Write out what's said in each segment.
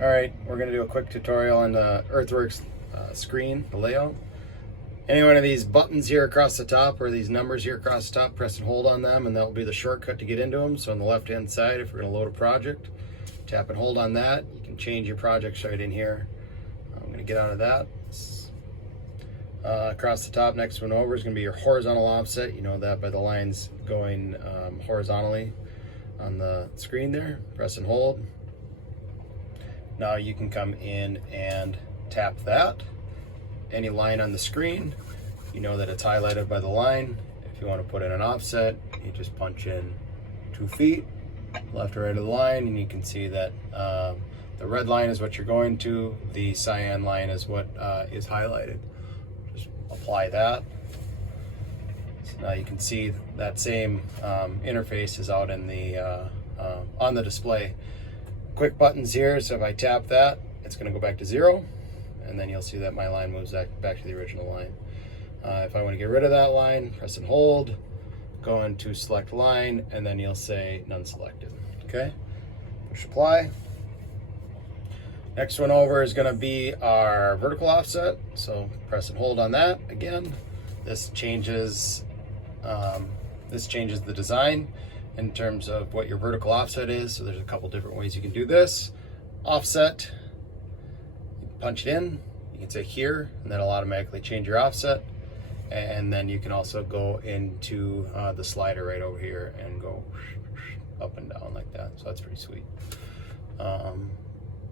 All right, we're going to do a quick tutorial on the Earthworks screen, the layout. Any one of these buttons here across the top or these numbers here across the top, press and hold on them and that will be the shortcut to get into them. So on the left hand side, if we're going to load a project, tap and hold on that. You can change your projects right in here. I'm going to get out of that. Across the top, next one over is going to be your horizontal offset. You know that by the lines going horizontally on the screen there. Press and hold. Now you can come in and tap that. Any line on the screen, you know that it's highlighted by the line. If you want to put in an offset, you just punch in 2 feet, left or right of the line, and you can see that the red line is what you're going to, the cyan line is what is highlighted. Just apply that. So now you can see that same interface is out in the on the display. Quick buttons here, so if I tap that, it's going to go back to 0, and then you'll see that my line moves back to the original line. If I want to get rid of that line, press and hold, go into select line, and then you'll say none selected. Okay, push apply. Next one over is going to be our vertical offset, so press and hold on that again. This changes the design in terms of what your vertical offset is. So there's a couple different ways you can do this. Offset, you punch it in, you can say here, and that'll automatically change your offset. And then you can also go into the slider right over here and go up and down like that. So that's pretty sweet.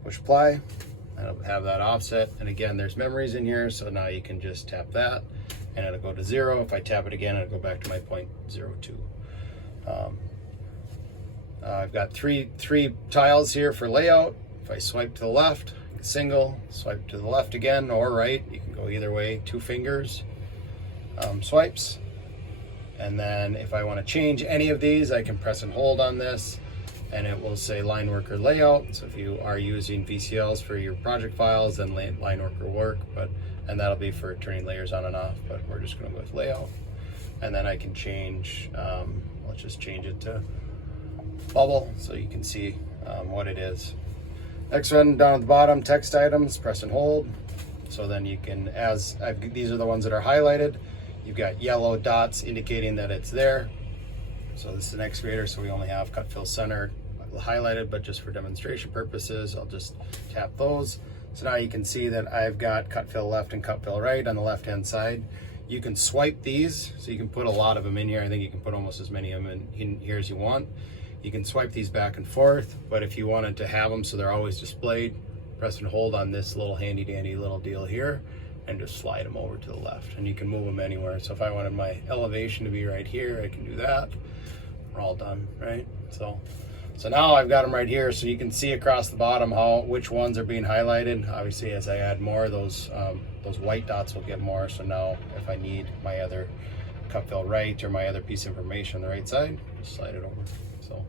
Push apply, that'll have that offset. And again, there's memories in here, so now you can just tap that and it'll go to 0. If I tap it again, it'll go back to my 0.02. I've got three tiles here for layout. If I swipe to the left, single, swipe to the left again or right, you can go either way, 2 fingers, swipes. And then if I want to change any of these, I can press and hold on this and it will say line worker layout. So if you are using VCLs for your project files, then line worker will work, and that'll be for turning layers on and off, but we're just going to go with layout. And then I can change, let's just change it to bubble so you can see what it is. Next one down at the bottom, text items, press and hold. So then you can, these are the ones that are highlighted. You've got yellow dots indicating that it's there. So this is an excavator, so we only have cut fill center highlighted, but just for demonstration purposes, I'll just tap those. So now you can see that I've got cut fill left and cut fill right on the left hand side. You can swipe these, so you can put a lot of them in here. I think you can put almost as many of them in here as you want. You can swipe these back and forth, but if you wanted to have them so they're always displayed, press and hold on this little handy dandy little deal here and just slide them over to the left, and you can move them anywhere. So if I wanted my elevation to be right here, I can do that. We're all done, right? So now I've got them right here, so you can see across the bottom which ones are being highlighted. Obviously, as I add more, those white dots will get more. So now if I need my other cut fill right or my other piece of information on the right side, just slide it over. So,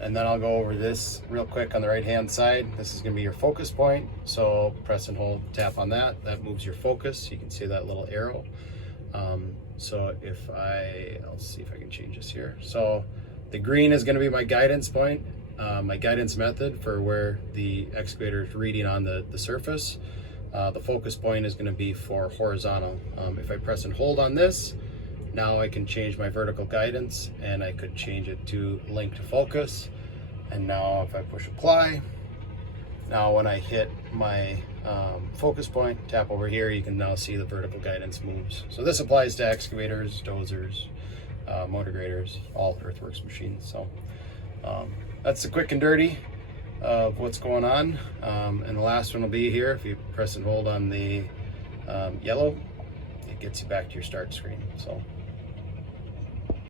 and then I'll go over this real quick on the right hand side. This is going to be your focus point. So press and hold, tap on that. That moves your focus. You can see that little arrow. So if I'll see if I can change this here. So the green is going to be my guidance point, my guidance method for where the excavator is reading on the surface. The focus point is going to be for horizontal. If I press and hold on this, now I can change my vertical guidance, and I could change it to link to focus. And now if I push apply, now when I hit my focus point, tap over here, you can now see the vertical guidance moves. So this applies to excavators, dozers, motor graders, all earthworks machines. So that's the quick and dirty of what's going on. And the last one will be here. If you press and hold on the yellow, it gets you back to your start screen. So